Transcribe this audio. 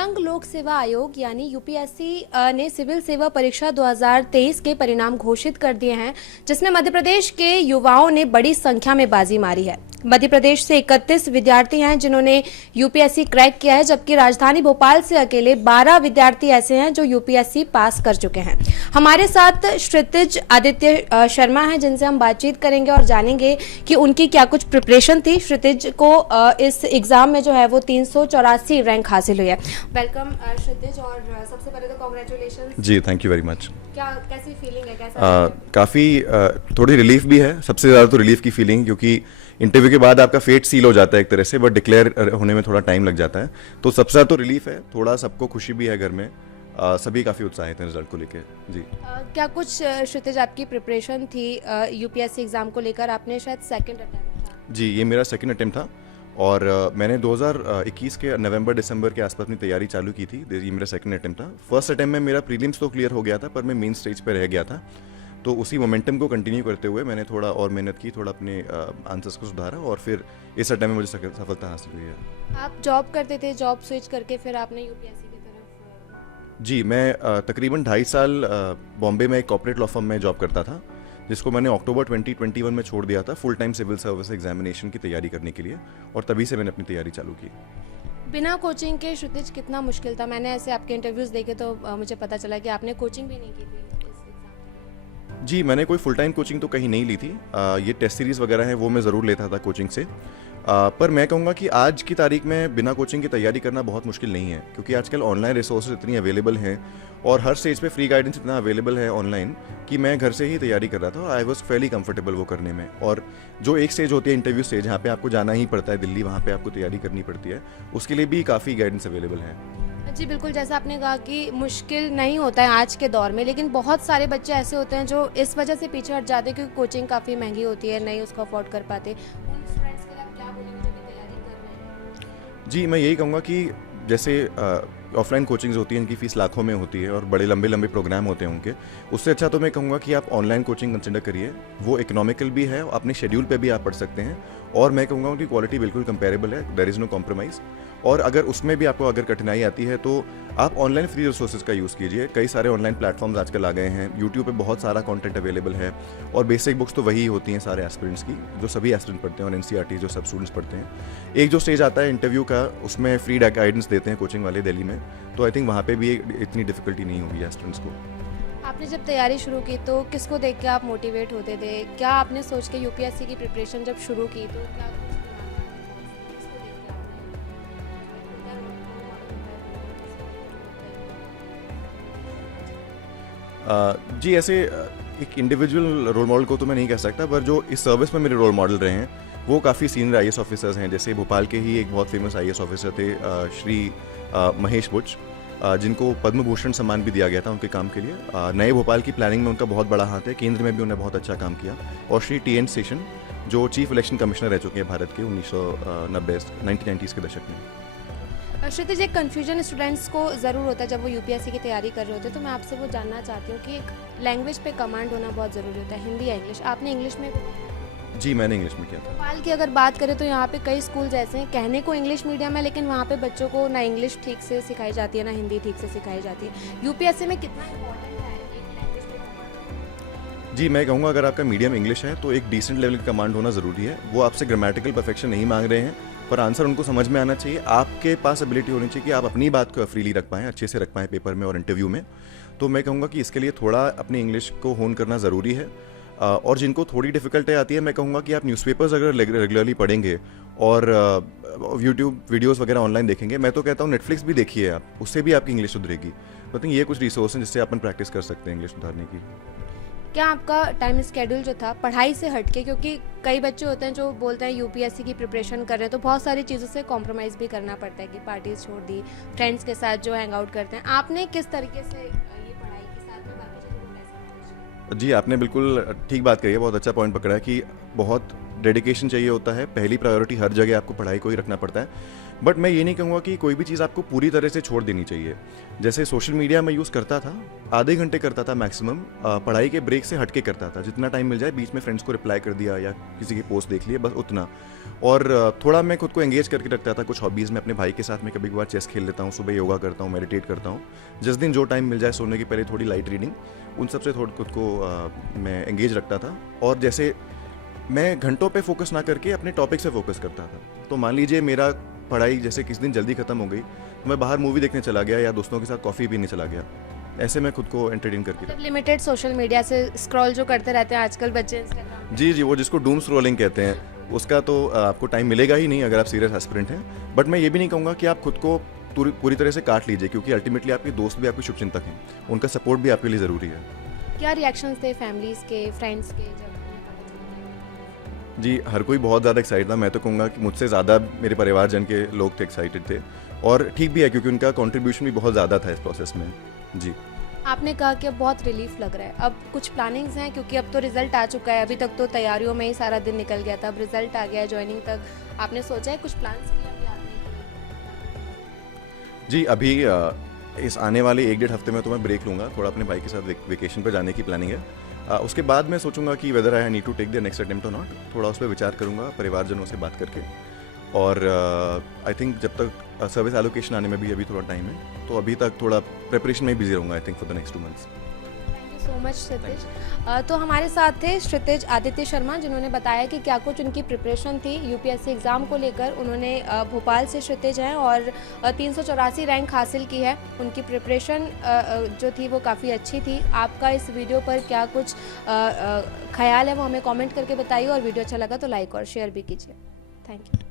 संघ लोक सेवा आयोग यानी यूपीएससी ने सिविल सेवा परीक्षा 2023 के परिणाम घोषित कर दिए हैं, जिसमें मध्य प्रदेश के युवाओं ने बड़ी संख्या में बाजी मारी है। मध्य प्रदेश से 31 विद्यार्थी हैं जिन्होंने यूपीएससी क्रैक किया है, जबकि राजधानी भोपाल से अकेले 12 विद्यार्थी ऐसे हैं जो यूपीएससी पास कर चुके हैं। हमारे साथ क्षितिज आदित्य शर्मा हैं, जिनसे हम बातचीत करेंगे और जानेंगे कि उनकी क्या कुछ प्रिपरेशन थी। क्षितिज को इस एग्जाम में जो है वो 384 रैंक हासिल हुई है। वेलकम क्षितिज, और सबसे पहले तो कॉन्ग्रेचुलेशन जी, थैंक यू वेरी मच। क्या कैसी फीलिंग है, कैसा काफ़ी थोड़ी रिलीफ भी है। सबसे ज़्यादा तो रिलीफ की फीलिंग, क्योंकि इंटरव्यू के बाद आपका फेट सील हो जाता है एक तरह से, बट डिक्लेयर होने में थोड़ा टाइम लग जाता है। तो सबसे ज़्यादा तो रिलीफ है, थोड़ा सबको खुशी भी है घर में। सभी काफ़ी उत्साहित हैं रिजल्ट को लेकर। जी क्या कुछ क्षितिज आपकी प्रिपरेशन थी यूपीएससी एग्जाम को लेकर? आपने शायद सेकंड अटेम्प्ट था। जी, ये मेरा सेकंड अटेम्प्ट था और मैंने 2021 के नवंबर दिसंबर के आसपास अपनी तैयारी चालू की थी। ये मेरा सेकंड अटेम्प्ट था। फर्स्ट अटेम्प्ट में मेरा प्रीलिम्स तो क्लियर हो गया था, पर मैं मेन स्टेज पे रह गया था। तो उसी मोमेंटम को कंटिन्यू करते हुए मैंने थोड़ा और मेहनत की, थोड़ा अपने आंसर्स को सुधारा और फिर इस अटेम्प्ट में मुझे सफलता हासिल हुई है। आप जॉब करते थे, जॉब स्विच करके फिर आपने यूपीएससी की तरफ? जी, मैं तकरीबन 2.5 साल बॉम्बे में एक कॉर्पोरेट लॉ फर्म में जॉब करता था, जिसको मैंने अक्टूबर 2021 में छोड़ दिया था full time civil service examination की तैयारी करने के लिए, और तभी से मैंने अपनी तैयारी चालू की। बिना कोचिंग के क्षितिज कितना मुश्किल था? मैंने ऐसे आपके इंटरव्यूज देखे तो मुझे पता चला कि आपने कोचिंग भी नहीं की थी इस एग्जाम। जी, मैंने कोई फुल टाइम कोचिंग तो कहीं नहीं ली थी। ये टेस्ट सीरीज़ वगैरह है वो मैं ज़रूर लेता था कोचिंग से। पर मैं कहूँगा कि आज की तारीख में बिना कोचिंग की तैयारी करना बहुत मुश्किल नहीं है, क्योंकि आजकल ऑनलाइन रिसोर्सेज इतनी अवेलेबल हैं और हर स्टेज पे फ्री गाइडेंस इतना अवेलेबल है ऑनलाइन कि मैं घर से ही तैयारी कर रहा था और आई वॉज फेयरली कंफर्टेबल वो करने में। और जो एक स्टेज होती है इंटरव्यू स्टेज, जहाँ पे आपको जाना ही पड़ता है दिल्ली, वहाँ पे आपको तैयारी करनी पड़ती है, उसके लिए भी काफ़ी गाइडेंस अवेलेबल है। जी बिल्कुल, जैसा आपने कहा कि मुश्किल नहीं होता है आज के दौर में, लेकिन बहुत सारे बच्चे ऐसे होते हैं जो इस वजह से पीछे हट जाते हैं क्योंकि कोचिंग काफ़ी महंगी होती है, नहीं उसको अफोर्ड कर पाते। उन स्टूडेंट्स के लिए आप क्या बोलेंगे जो भी तैयारी कर रहे हैं? जी, मैं यही कहूँगा कि जैसे ऑफलाइन कोचिंग्स होती हैं, इनकी फ़ीस लाखों में होती है और बड़े लंबे लंबे प्रोग्राम होते हैं उनके। उससे अच्छा तो मैं कहूँगा कि आप ऑनलाइन कोचिंग कंसिडर करिए। वो इकोनॉमिकल भी है, अपने शेड्यूल पे भी आप पढ़ सकते हैं, और मैं कहूँगा उनकी क्वालिटी बिल्कुल कंपेरेबल है, देयर इज़ नो कॉम्प्रोमाइज़। और अगर उसमें भी आपको अगर कठिनाई आती है तो आप ऑनलाइन फ्री रिसोर्सेज का यूज़ कीजिए। कई सारे ऑनलाइन प्लेटफॉर्म्स आजकल आ गए हैं, यूट्यूब पे बहुत सारा कंटेंट अवेलेबल है, और बेसिक बुक्स तो वही होती हैं सारे एस्पिरेंट्स की, जो सभी एस्पिरेंट पढ़ते हैं, और एनसीईआरटी जो सब स्टूडेंट्स पढ़ते हैं। एक जो स्टेज आता है इंटरव्यू का, उसमें फ्री गाइडेंस देते हैं कोचिंग वाले दिल्ली में, तो आई थिंक वहाँ पे भी इतनी डिफिकल्टी नहीं होगी एस्पिरेंट्स को। आपने जब तैयारी शुरू की तो किसको देख के आप मोटिवेट होते थे? क्या आपने सोच के यूपीएससी की प्रिपरेशन जब शुरू की तो क्या कुछ किसको देख के जी, ऐसे एक इंडिविजुअल रोल मॉडल को तो मैं नहीं कह सकता, पर जो इस सर्विस में मेरे रोल मॉडल रहे हैं वो काफ़ी सीनियर आईएएस ऑफिसर्स हैं। जैसे भोपाल के ही एक बहुत फेमस आईएएस ऑफिसर थे, श्री महेश बुच, जिनको पद्म भूषण सम्मान भी दिया गया था उनके काम के लिए। नए भोपाल की प्लानिंग में उनका बहुत बड़ा हाथ है, केंद्र में भी उन्होंने बहुत अच्छा काम किया। और श्री टी एन सेशन, जो चीफ इलेक्शन कमिश्नर रह चुके हैं भारत के 1990s के दशक में। क्षितिज, एक कन्फ्यूजन स्टूडेंट्स को ज़रूर होता है जब वो यूपीएससी की तैयारी कर रहे होते हैं, तो मैं आपसे वो जानना चाहती हूँ कि एक लैंग्वेज पे कमांड होना बहुत ज़रूरी होता है, हिंदी या इंग्लिश। आपने इंग्लिश में? जी, मैंने इंग्लिश में किया था। भोपाल की अगर बात करें तो यहाँ पे कई स्कूल ऐसे हैं, कहने को इंग्लिश मीडियम है, लेकिन वहाँ पे बच्चों को ना इंग्लिश ठीक से सिखाई जाती है ना हिंदी ठीक से सिखाई जाती है। यूपीएससी में कितना इंपॉर्टेंट है एक लैंग्वेज पे कमांड? जी, मैं कहूँगा अगर आपका मीडियम इंग्लिश है तो एक डिसेंट लेवल की कमांड होना ज़रूरी है। वो आपसे ग्रामेटिकल परफेक्शन नहीं मांग रहे हैं, पर आंसर उनको समझ में आना चाहिए। आपके पास एबिलिटी होनी चाहिए कि आप अपनी बात को फ्रीली रख पाएँ, अच्छे से रख पाएँ पेपर में और इंटरव्यू में। तो मैं कहूँगा कि इसके लिए थोड़ा अपनी इंग्लिश को होन करना ज़रूरी है। और जिनको थोड़ी डिफ़िकल्टी आती है, मैं कहूँगा कि आप न्यूज़पेपर्स अगर रेगुलरली पढ़ेंगे और यूट्यूब वीडियोस वगैरह ऑनलाइन देखेंगे, मैं तो कहता हूँ नेटफ्लिक्स भी देखिए आप, उससे भी आपकी इंग्लिश सुधरेगी। तो आई थिंक ये कुछ रिसोर्स हैं जिससे अपन प्रैक्टिस कर सकते हैं इंग्लिश सुधारने की। क्या आपका टाइम स्केड्यूल जो था पढ़ाई से हटके, क्योंकि कई बच्चे होते हैं जो बोलते हैं यूपीएससी की प्रिपरेशन कर रहे हैं तो बहुत सारी चीज़ों से कॉम्प्रोमाइज़ भी करना पड़ता है कि पार्टीज छोड़ दी, फ्रेंड्स के साथ जो हैंग आउट करते हैं, आपने किस तरीके से ये पढ़ाई के साथ में बाकी चीज़ों को कैसे मैनेज किया? जी, आपने बिल्कुल ठीक बात कही है, बहुत अच्छा पॉइंट पकड़ा है कि बहुत डेडिकेशन चाहिए होता है। पहली प्रायोरिटी हर जगह आपको पढ़ाई को ही रखना पड़ता है। बट मैं ये नहीं कहूँगा कि कोई भी चीज़ आपको पूरी तरह से छोड़ देनी चाहिए। जैसे सोशल मीडिया मैं यूज़ करता था, आधे घंटे करता था मैक्सिमम, पढ़ाई के ब्रेक से हट के करता था। जितना टाइम मिल जाए बीच में फ्रेंड्स को रिप्लाई कर दिया या किसी की पोस्ट देख ली, बस उतना। और थोड़ा मैं खुद को एंगेज करके रखता था कुछ हॉबीज़ में अपने भाई के साथ। मैं कभी कभार चेस खेल लेता हूँ, सुबह योगा करता हूँ, मेडिटेट करता हूँ। जिस दिन जो टाइम मिल जाए, सोने के पहले थोड़ी लाइट रीडिंग, उन सब से थोड़ा खुद को मैं एंगेज रखता था। और जैसे मैं घंटों पे फोकस ना करके अपने टॉपिक से फोकस करता था। तो मान लीजिए मेरा पढ़ाई जैसे किस दिन जल्दी खत्म हो गई तो मैं बाहर मूवी देखने चला गया या दोस्तों के साथ कॉफ़ी पीने चला गया। ऐसे मैं खुद को एंटरटेन करके मतलब लिमिटेड सोशल मीडिया से स्क्रॉल जो करते रहते हैं आजकल बच्चे इंस्टाग्राम। जी, वो जिसको डूम स्क्रॉलिंग कहते हैं, उसका तो आपको टाइम मिलेगा ही नहीं अगर आप सीरियस एस्पिरेंट हैं। बट मैं ये भी नहीं कहूँगा कि आप खुद को पूरी तरह से काट लीजिए, क्योंकि अल्टीमेटली आपके दोस्त भी आपके शुभचिंतक हैं, उनका सपोर्ट भी आपके लिए ज़रूरी है। क्या रिएक्शंस थे फैमिलीज के, फ्रेंड्स के जब? जी, हर कोई बहुत ज़्यादा एक्साइटेड था। मैं तो कहूँगा कि मुझसे ज़्यादा मेरे परिवारजन के लोग थे एक्साइटेड थे, और ठीक भी है क्योंकि उनका कंट्रीब्यूशन भी बहुत ज़्यादा था इस प्रोसेस में। जी, आपने कहा कि अब बहुत रिलीफ लग रहा है, अब कुछ प्लानिंग्स हैं क्योंकि अब तो रिजल्ट आ चुका है, अभी तक तो तैयारियों में ही सारा दिन निकल गया था, अब रिजल्ट आ गया है, ज्वाइनिंग तक आपने सोचा है, कुछ प्लान्स किया भी आपने? जी, अभी इस आने वाले 1-1.5 हफ्ते में तो मैं ब्रेक लूँगा, थोड़ा अपने भाई के साथ वेकेशन पर जाने की प्लानिंग है। उसके बाद मैं सोचूंगा कि whether I need to take the next attempt और नॉट, थोड़ा उस पर विचार करूँगा परिवारजनों से बात करके। और आई थिंक जब तक सर्विस एलोकेशन आने में भी अभी थोड़ा टाइम है, तो अभी तक थोड़ा प्रिपरेशन में बिजी रहूँगा I think for the next 2 months. Thank you so much Kshitij. तो हमारे साथ थे क्षितिज आदित्य शर्मा, जिन्होंने बताया कि क्या कुछ उनकी प्रिपरेशन थी यूपीएससी एग्ज़ाम को लेकर। उन्होंने भोपाल से क्षितिज हैं और 384 रैंक हासिल की है। उनकी प्रिपरेशन जो थी वो काफ़ी अच्छी थी। आपका इस वीडियो पर क्या कुछ ख्याल है वो हमें कमेंट करके बताइए, और वीडियो अच्छा लगा तो लाइक और शेयर भी कीजिए। Thank you.